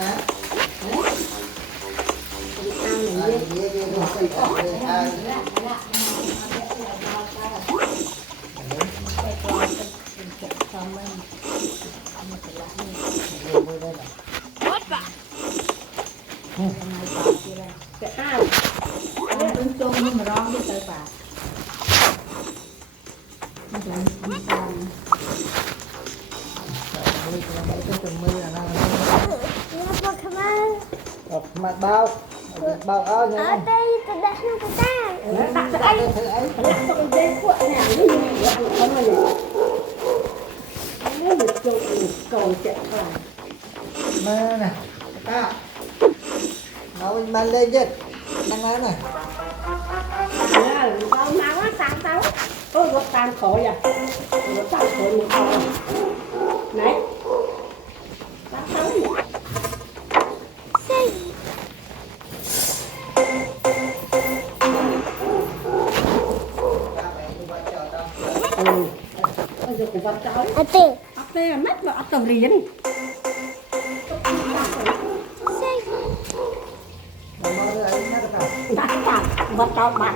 hả? Đứng chung nhưng mà rong đi tới bà. Mặt bao bao áo nha. Ở đây tôi đặt nó cái ta. Đặt cho anh. Thử ấy. Đặt cho cái dây cuộn này. Nó được cầu chạy vào. Mà nè. Tao. Nó mình mang lên chứ. Đang nói này. Con máu á, sáng tao. Ôi, nó tan khổ vậy. Nó tan khổ một con. Này. Sáng tao vậy. Bây giờ cũng bắt cháu. Ở đây. Ốc tê là mất và ốc tàu riêng. Nó nói ấy nó được không? Bắt cháu, bắt cháu bắt.